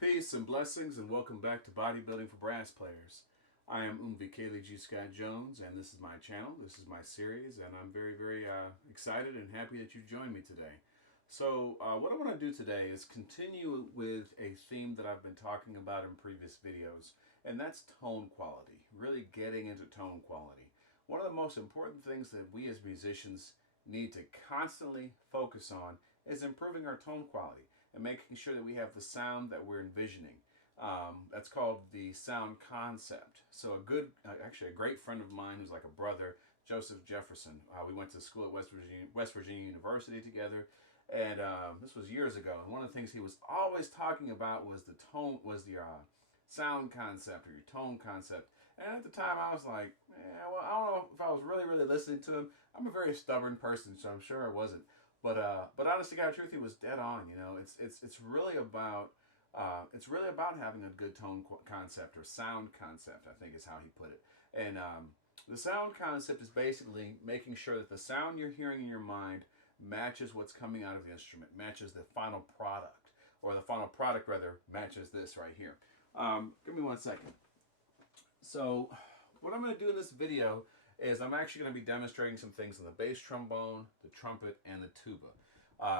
Peace and blessings, and welcome back to Bodybuilding for Brass Players. I am Umvikeli G. Scott Jones, and this is my channel. This is my series, and I'm very excited and happy that you joined me today. So, what I want to do today is continue with a theme that I've been talking about in previous videos, and that's tone quality, really getting into tone quality. One of the most important things that we as musicians need to constantly focus on is improving our tone quality and making sure that we have the sound that we're envisioning. That's called the sound concept. So actually a great friend of mine who's like a brother, Joseph Jefferson. We went to school at West Virginia University together, and this was years ago. And one of the things he was always talking about was the sound concept or your tone concept. And at the time, I was like, well, I don't know if I was really listening to him. I'm a very stubborn person, so I'm sure I wasn't. But honestly, God, truth, he was dead on. You know, it's really about having a good tone concept or sound concept, I think is how he put it. And the sound concept is basically making sure that the sound you're hearing in your mind matches what's coming out of the instrument, matches the final product, or the final product rather matches this right here. Give me 1 second. So what I'm going to do in this video is I'm actually going to be demonstrating some things on the bass trombone, the trumpet, and the tuba.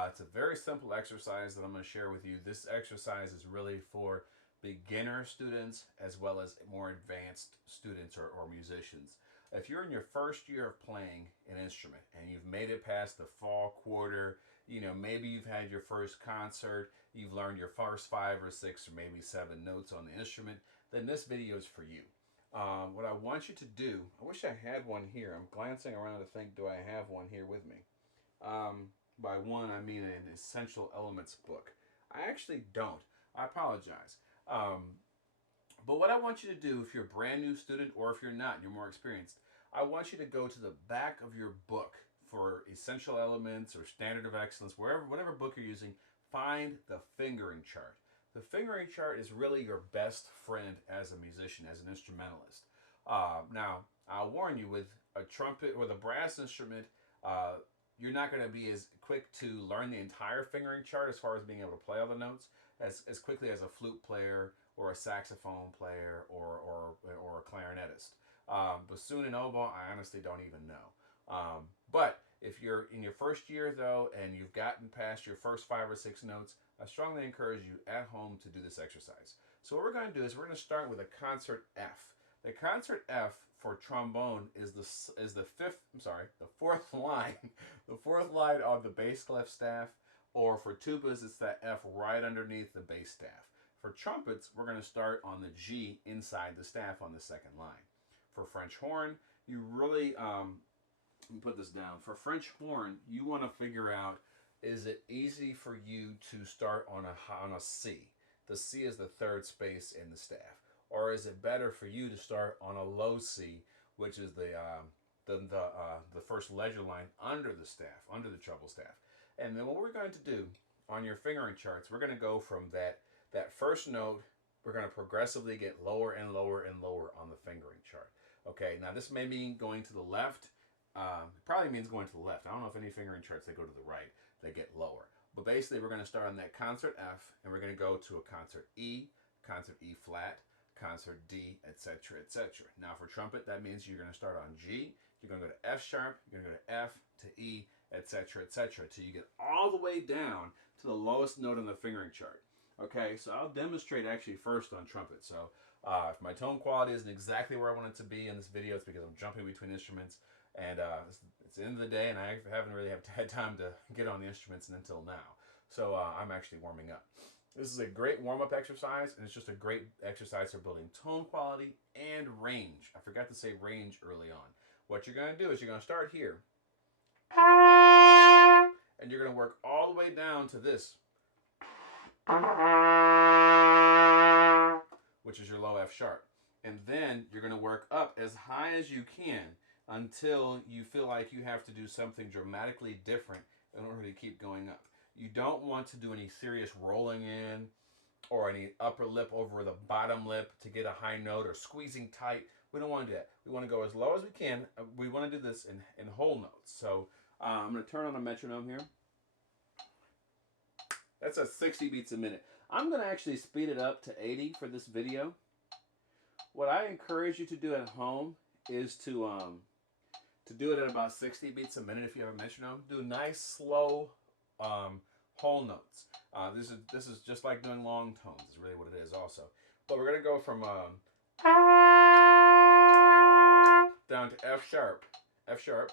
It's a very simple exercise that I'm going to share with you. This exercise is really for beginner students as well as more advanced students or musicians. If you're in your first year of playing an instrument and you've made it past the fall quarter, you know, maybe you've had your first concert, you've learned your first 5 or 6 or maybe 7 notes on the instrument, then this video is for you. What I want you to do, I wish I had one here. I'm glancing around to think, do I have one here with me? By one, I mean an Essential Elements book. I actually don't. I apologize. But what I want you to do, if you're a brand new student or if you're not, you're more experienced, I want you to go to the back of your book for Essential Elements or Standard of Excellence, whatever book you're using, find the fingering chart. The fingering chart is really your best friend as a musician, as an instrumentalist. Now, I'll warn you, with a trumpet or the brass instrument, you're not going to be as quick to learn the entire fingering chart as far as being able to play all the notes as quickly as a flute player or a saxophone player or a clarinetist. Bassoon and oboe, I honestly don't even know. But if you're in your first year, though, and you've gotten past your first 5 or 6 notes, I strongly encourage you at home to do this exercise. So what we're going to do is we're going to start with a concert F. The concert F for trombone is the fourth line, the fourth line on the bass clef staff, or for tubas, it's that F right underneath the bass staff. For trumpets, we're going to start on the G inside the staff on the second line. For French horn, you really, let me put this down. For French horn, you want to figure out, is it easy for you to start on a C? The C is the third space in the staff. Or is it better for you to start on a low C, which is the first ledger line under the staff, under the treble staff? And then what we're going to do on your fingering charts, we're going to go from that first note, we're going to progressively get lower and lower and lower on the fingering chart. Okay, now this may mean going to the left. It probably means going to the left. I don't know if any fingering charts that go to the right, they get lower. But basically, we're going to start on that concert F, and we're going to go to a concert E flat, concert D, etc., etc. Now for trumpet, that means you're going to start on G, you're going to go to F sharp, you're going to go to F to E, etc., etc., till you get all the way down to the lowest note on the fingering chart. Okay, so I'll demonstrate actually first on trumpet. So if my tone quality isn't exactly where I want it to be in this video, it's because I'm jumping between instruments, and it's the end of the day, and I haven't really had time to get on the instruments until now. So I'm actually warming up. This is a great warm-up exercise, and it's just a great exercise for building tone quality and range. I forgot to say range early on. What you're going to do is you're going to start here, and you're going to work all the way down to this, which is your low F sharp. And then you're going to work up as high as you can until you feel like you have to do something dramatically different in order to keep going up. You don't want to do any serious rolling in or any upper lip over the bottom lip to get a high note or squeezing tight. We don't want to do that. We want to go as low as we can. We want to do this in whole notes. So I'm going to turn on a metronome here. That's at 60 beats a minute. I'm going to actually speed it up to 80 for this video. What I encourage you to do at home is to do it at about 60 beats a minute if you have a metronome. Do nice, slow whole notes. This is just like doing long tones. Is really what it is also. But we're going to go from down to F sharp, F sharp.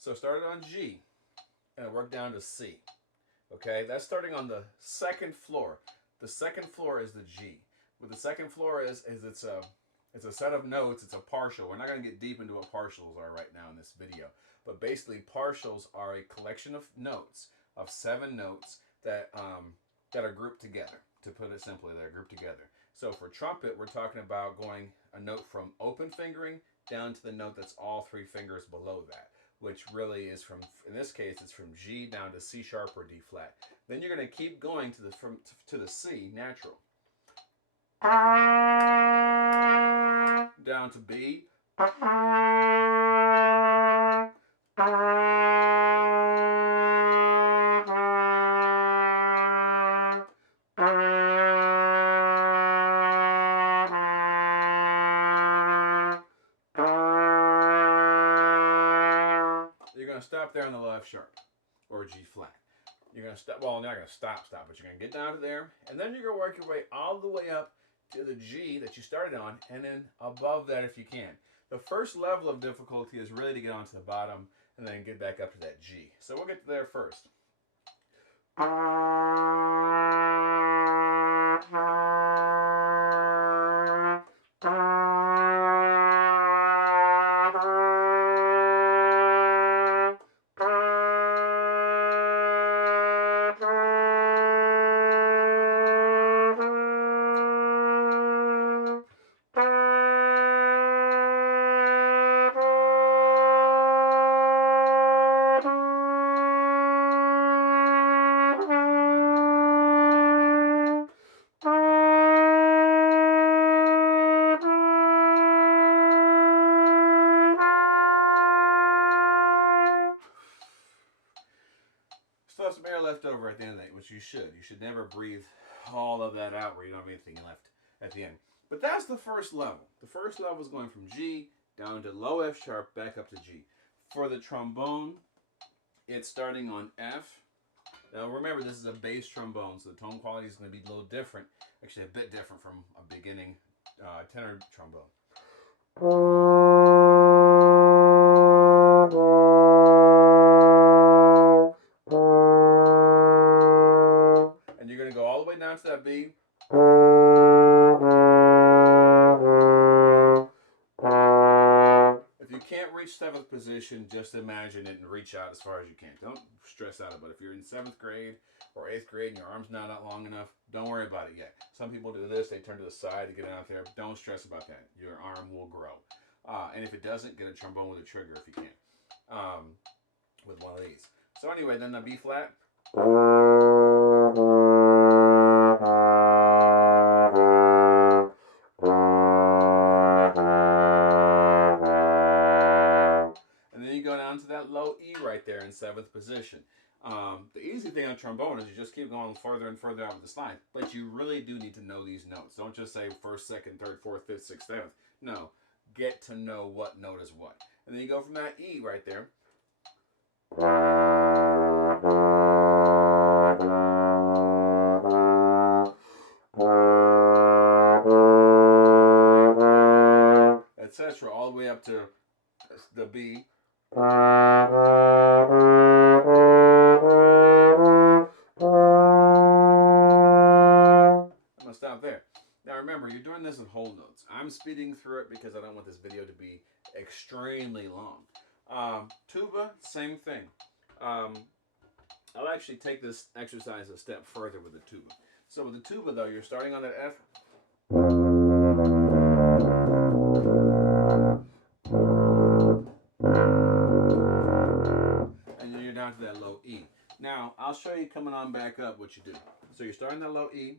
So started on G and I worked down to C. Okay, that's starting on the second floor. The second floor is the G. What the second floor is it's a set of notes. It's a partial. We're not going to get deep into what partials are right now in this video, but basically partials are a collection of notes, of 7 notes that are grouped together. To put it simply, they're grouped together. So for trumpet, we're talking about going a note from open fingering down to the note that's all 3 fingers below that, which really is from, in this case, it's from G down to C sharp or D flat. Then you're going to keep going to the C natural, down to B, stop there on the low F sharp or G flat. You're going to stop, well, not going to stop, but you're going to get down to there, and then you're going to work your way all the way up to the G that you started on, and then above that if you can. The first level of difficulty is really to get onto the bottom and then get back up to that G. So we'll get to there first. Some air left over at the end of that, which you should. You should never breathe all of that out where you don't have anything left at the end. But that's the first level. The first level is going from G down to low F sharp, back up to G. For the trombone, it's starting on F. Now remember, this is a bass trombone, so the tone quality is going to be a little different. Actually, a bit different from a beginning tenor trombone. And you're going to go all the way down to that B. If you can't reach 7th position, just imagine it and reach out as far as you can. Don't stress out about it. If you're in 7th grade or 8th grade and your arm's not out long enough, don't worry about it yet. Some people do this, they turn to the side to get out there. Don't stress about that. Your arm will grow. And if it doesn't, get a trombone with a trigger if you can. With one of these. So anyway, then the B flat. And then you go down to that low E right there in 7th position. The easy thing on trombone is you just keep going further and further out with the slide. But you really do need to know these notes. Don't just say 1st, 2nd, 3rd, 4th, 5th, 6th, 7th. No. Get to know what note is what. And then you go from that E right there. Etc. all the way up to the B. I'm going to stop there. Now remember, you're doing this in whole notes. I'm speeding through it because I don't want this video to be extremely long. Tuba, same thing. I'll actually take this exercise a step further with the tuba. So with the tuba though, you're starting on that F. And down to that low E. Now, I'll show you coming on back up what you do. So you're starting that low E.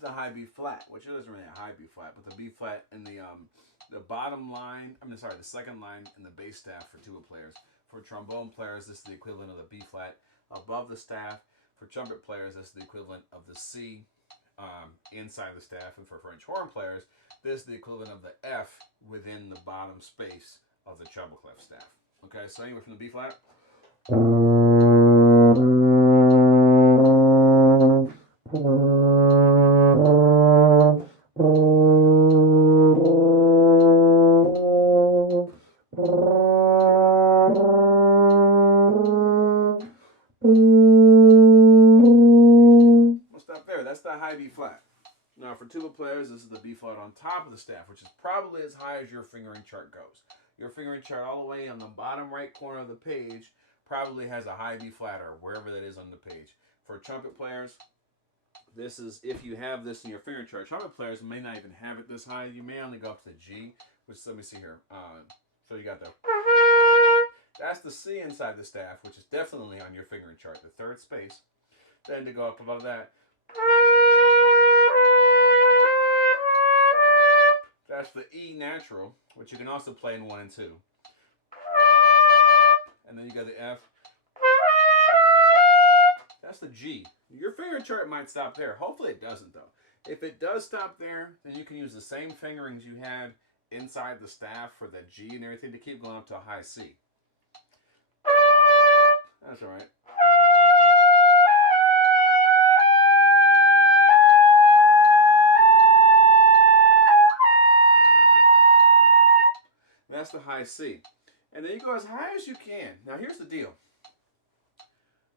The high B flat, which isn't really a high B flat, but the B flat in the bottom line, the second line in the bass staff for tuba players. For trombone players, this is the equivalent of the B flat above the staff. For trumpet players, this is the equivalent of the C inside the staff. And for French horn players, this is the equivalent of the F within the bottom space of the treble clef staff. Okay, so anyway, from the B flat. We'll stop there. That's the high B flat. Now for tuba players, this is the B flat on top of the staff, which is probably as high as your fingering chart goes. Your fingering chart all the way on the bottom right corner of the page probably has a high B flat or wherever that is on the page. For trumpet players, this is, if you have this in your fingering chart, trumpet players may not even have it this high. You may only go up to the G, which, let me see here. So you got the, that's the C inside the staff, which is definitely on your fingering chart, the third space. Then to go up above that, that's the E natural, which you can also play in 1 and 2. And then you got the F. That's the G. Your finger chart might stop there. Hopefully it doesn't, though. If it does stop there, then you can use the same fingerings you had inside the staff for the G and everything to keep going up to a high C. That's all right. That's the high C. And then you go as high as you can. Now here's the deal.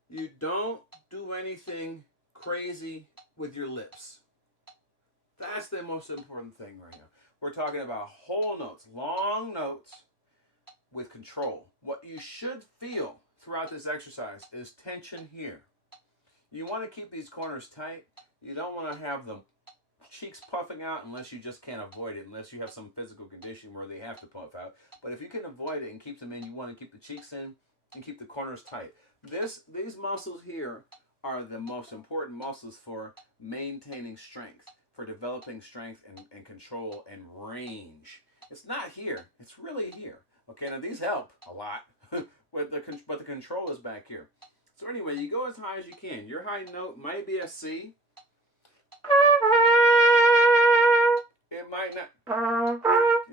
You don't do anything crazy with your lips. That's the most important thing right now. We're talking about whole notes, long notes with control. What you should feel throughout this exercise is tension here. You want to keep these corners tight. You don't want to have the cheeks puffing out unless you just can't avoid it, unless you have some physical condition where they have to puff out. But if you can avoid it and keep them in, you want to keep the cheeks in and keep the corners tight. These muscles here are the most important muscles for maintaining strength, for developing strength and control and range. It's not here. It's really here. Okay, now these help a lot, but the control is back here. So anyway, you go as high as you can. Your high note might be a C. It might not.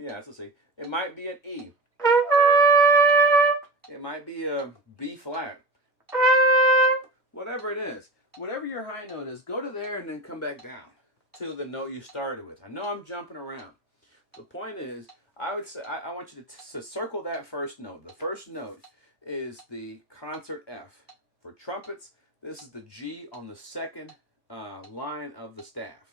Yeah, it's a C. It might be an E. It might be a B flat. Whatever it is, whatever your high note is, go to there and then come back down to the note you started with. I know I'm jumping around. The point is, I would say I want you to circle that first note. The first note is the concert F. For trumpets, this is the G on the second line of the staff.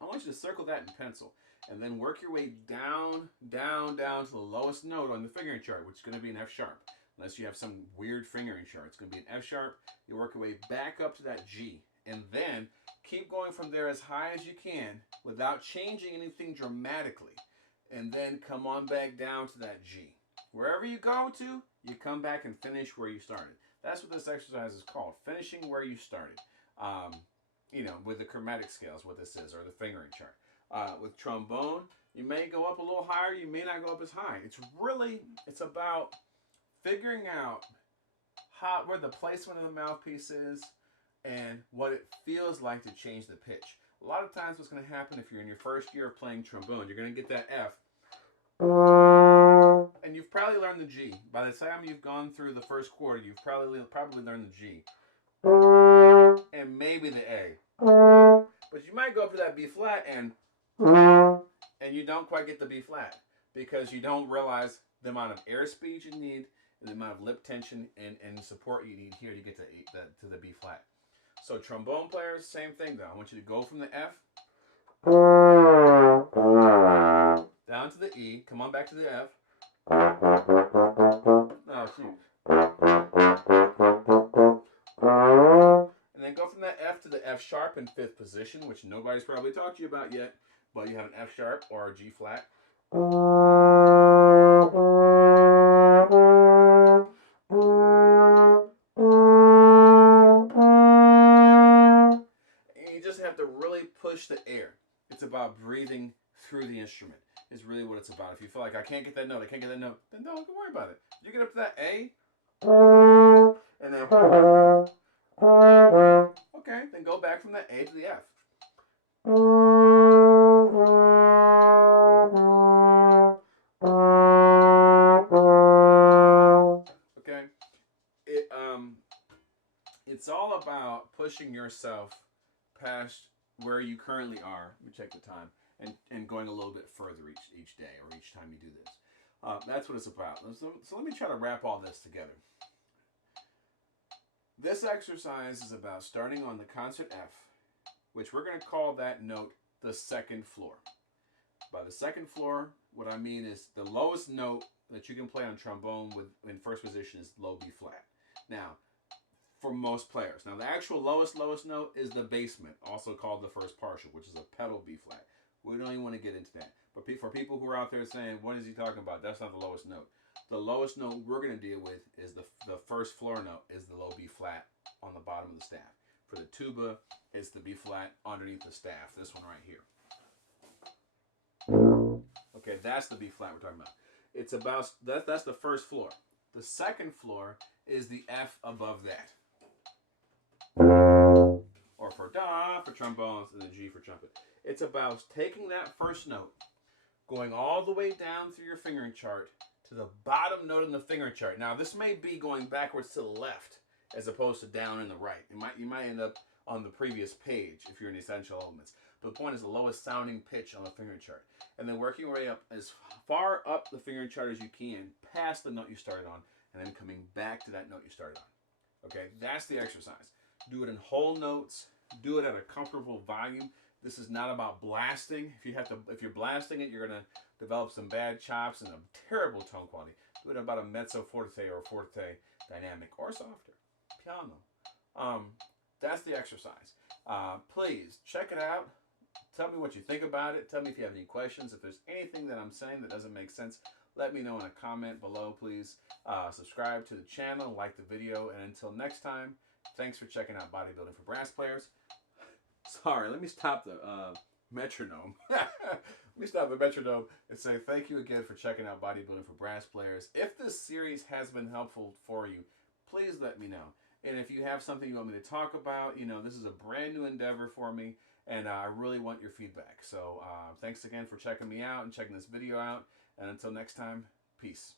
I want you to circle that in pencil and then work your way down, down, down to the lowest note on the fingering chart, which is going to be an F sharp. Unless you have some weird fingering chart, it's going to be an F sharp. You work your way back up to that G, and then keep going from there as high as you can without changing anything dramatically, and then come on back down to that G. Wherever you go to, you come back and finish where you started. That's what this exercise is called, finishing where you started. You know, with the chromatic scales, what this is, or the fingering chart. With trombone, you may go up a little higher, you may not go up as high. It's about figuring out where the placement of the mouthpiece is and what it feels like to change the pitch. A lot of times what's going to happen if you're in your first year of playing trombone, you're going to get that F. And you've probably learned the G. By the time you've gone through the first quarter, you've probably learned the G. And maybe the A. But you might go up to that B flat and you don't quite get the B flat because you don't realize the amount of airspeed you need and the amount of lip tension and support you need here to get to the B flat. So trombone players, same thing though. I want you to go from the F down to the E. Come on back to the F. Oh, shoot. And then go from that F to the F sharp in 5th position, which nobody's probably talked to you about yet, but you have an F sharp or a G flat. And you just have to really push the air. It's about breathing through the instrument is really what it's about. If you feel like I can't get that note, then don't worry about it. You get up to that A, and then okay, then go back from that A to the F. Okay, it's all about pushing yourself past where you currently are. Let me check the time. And going a little bit further each day or each time you do this. That's what it's about. So let me try to wrap all this together. This exercise is about starting on the concert F, which we're going to call that note the 2nd floor. By the 2nd floor, what I mean is the lowest note that you can play on trombone in 1st position is low B flat. Now, for most players. Now, the actual lowest note is the basement, also called the 1st partial, which is a pedal B flat. We don't even want to get into that. But for people who are out there saying, what is he talking about? That's not the lowest note. The lowest note we're going to deal with is the 1st floor note is the low B flat on the bottom of the staff. For the tuba, it's the B flat underneath the staff. This one right here. Okay, that's the B flat we're talking about. It's about, that's the 1st floor. The 2nd floor is the F above that. Or for da, for trombones, and the G for trumpet. It's about taking that 1st note, going all the way down through your fingering chart to the bottom note in the fingering chart. Now, this may be going backwards to the left as opposed to down in the right. You might end up on the previous page if you're in Essential Elements. But the point is the lowest sounding pitch on the fingering chart. And then working your way up as far up the fingering chart as you can, past the note you started on, and then coming back to that note you started on. Okay, that's the exercise. Do it in whole notes. Do it at a comfortable volume. This is not about blasting. If you're blasting it, you're gonna develop some bad chops and a terrible tone quality. Do it about a mezzo forte or forte dynamic or softer piano. That's the exercise. Please check it out. Tell me what you think about it. Tell me if you have any questions. If there's anything that I'm saying that doesn't make sense, let me know in a comment below, please. Subscribe to the channel, like the video, and until next time, thanks for checking out Bodybuilding for Brass Players. Sorry, let me stop the metronome. Let me stop the metronome and say thank you again for checking out Bodybuilding for Brass Players. If this series has been helpful for you, please let me know. And if you have something you want me to talk about, this is a brand new endeavor for me, and I really want your feedback. So thanks again for checking me out and checking this video out. And until next time, peace.